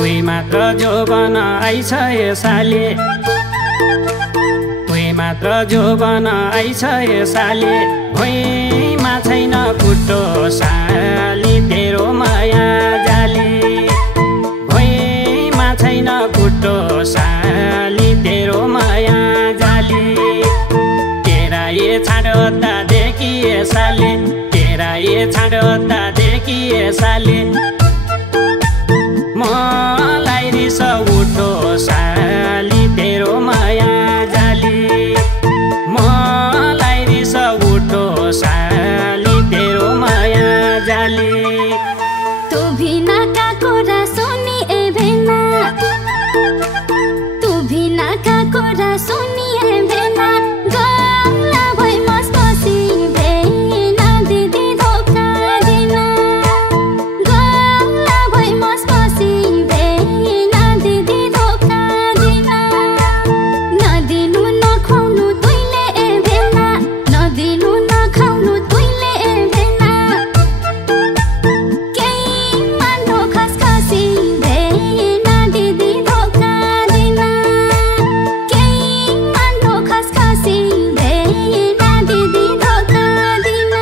तुई मात्र जोबन आइछ यसले तुई मात्र जोबन आइछ यसले भुइँमा छैन खुट्टो साली तेरो माया जाली भुइँमा छैन खुट्टो साली तेरो माया जाली केराए छाडोता देखिए साले केराए छाडोता देखिए साले मलाई रिस उठो साली तेरो माया जाली मलाई रिस उठो साली तेरो माया जाली तू बिना का कुरा सुनी ए भेना तू बिना का कुरा सुनी ए भेना गला भई मस्पसी भेना दिदी धोका दिन गला भई मस्पसी भेना दिदी धोका दिन नदिनु नखाउनु तुइले ए भेना नदिनु नखाउनु तुइले ए भेना केही मान्नु खसखसी भेना दिदी धोका दिन केही मान्नु खसखसी भेना दिदी धोका दिन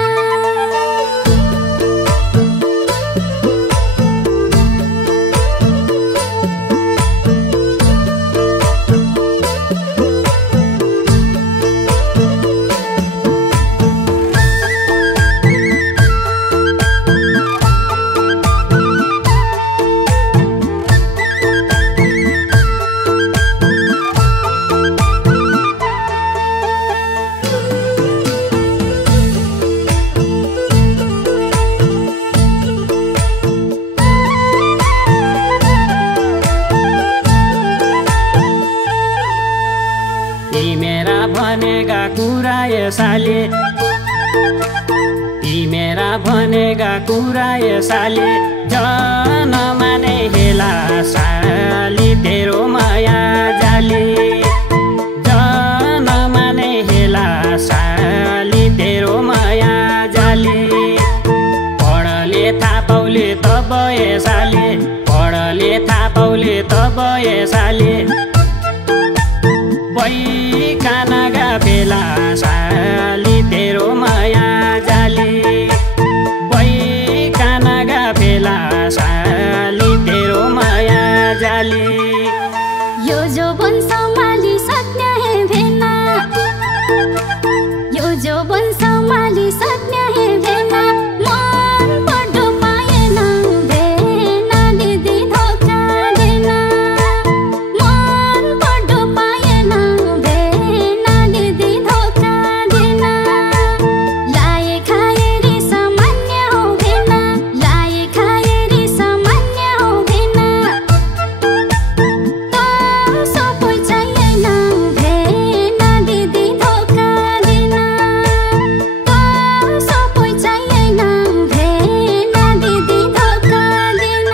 तिमेरा भनेका कुरा यसले तिमेरा भनेका कुरा यसले जनमा नै हेला साली तेरो माया जाली जनमा नै हेला साली तेरो माया जाली पढले थाहा पाउले तब यसले पढले थाहा पाउले तब यसले कानागा बेला साली तेरो माया जाली कानागा बेला साली तेरो माया जाली यो जोबन सम्हाली सक्ने हे भेना यो जोबन सम्हाली सक्ने हे भेना मन बड्डो पाएन भेना दिदी धोका दिन मन बड्डो पाएन भेना दिदी धोका दिन लाए खाए रे सामान्य हो भेना लाए खाए रे सामान्य हो भेना सबै चाहिएन भेना दिदी धोका दिन सबै चाहिएन भेना दिदी धोका दिन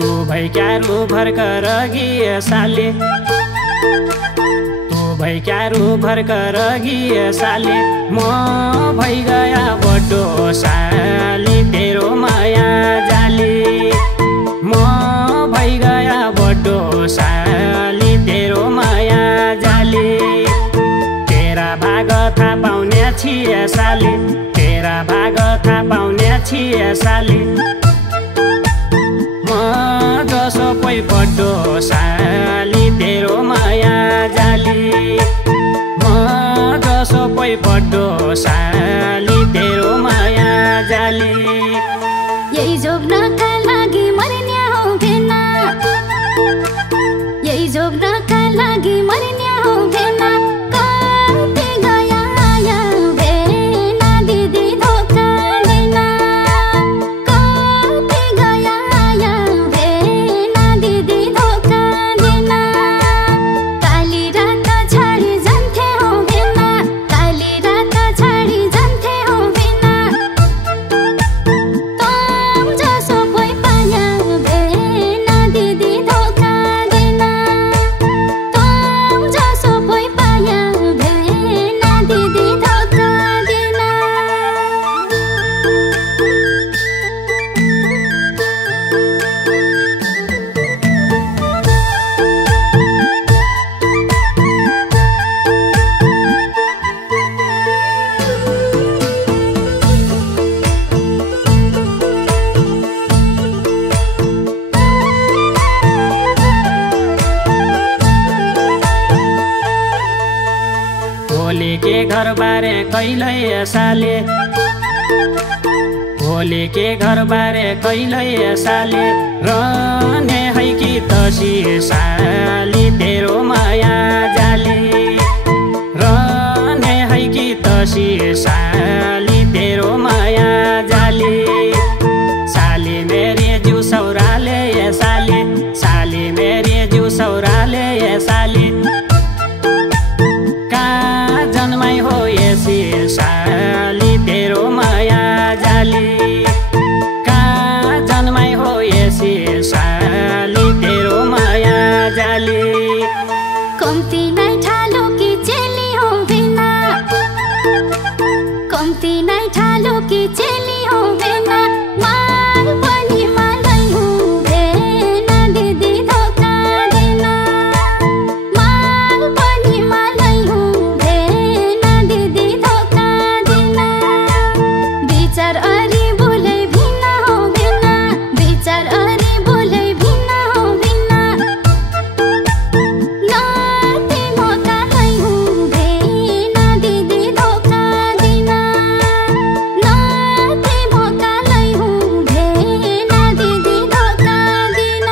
तू भई क्यारो भर्खर गिए साले तू भई क्यारो भर्खर गिए साले म भई गया बड्डो साली तेरो माया जाली म भई गया बड्डो साली तेरो माया जाली तेरा भाग थाहा पाउने छिए साली तेरा भाग थाहा पाउने छिए साली जसो कोही बड्डो साली तेरो माया जाली म जसो कोही बड्डो साली तेरो माया जाली यही जोग्नका लागि मर्ने हो भेना यही जोग्नका लागि मर्ने हो भेना भोलि के घर बारे कहिल्यै साले भोलि के घर बारे कहिल्यै साले रहने है कि तसी साली तेरो माया जाली रहने है कि तसी साली तेरो माया जाली साली मेरी जू सौराले ये साली मेरी जू सौराले ये साली कहाँ जन्माई हो यसि साली तेरो माया जाली कहाँ जन्माई हो यसि साली तेरो माया जाली कम्ती नै ठालो कि चेली हो बिना कम्ती नै ठालो कि चेली हो बिना मार पनि मलाई हुँदैन दिदी धोका दिन मार पनि मलाई हुँदैन दिदी धोका दिन विचार अरी बोले भिन्न हो बिना विचार अरी बोले भिन्न हो बिना नाति मौकालाई हुँदैन दिदी धोका दिन नाति मौकालाई हुँदैन दिदी धोका दिन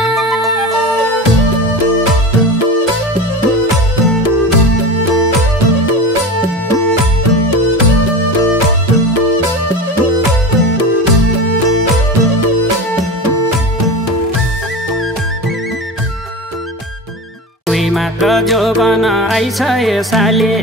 तुई मात्र जोबन आइछ यो साले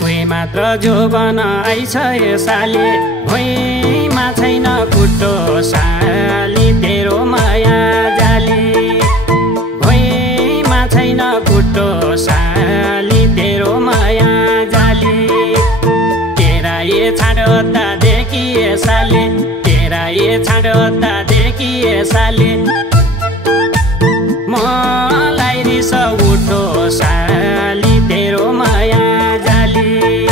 तुई मात्र जोबन आइछ यो साले भुइँमा छैन खुट्टो साली तेरो माया जाली भुइँमा छैन खुट्टो साली तेरो माया जाली तेरा ये छाडोता देखिए साले तेरा ये छाडोता देखिए साले मलाई रिस उठो साली तेरो माया जाली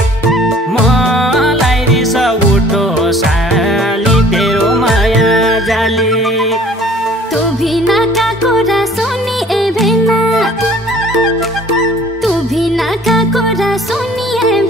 मलाई रिस उठो साली तेरो माया जाली तू भिना का कुरा सुनी ए भेना तू भिना का कुरा सुनी ए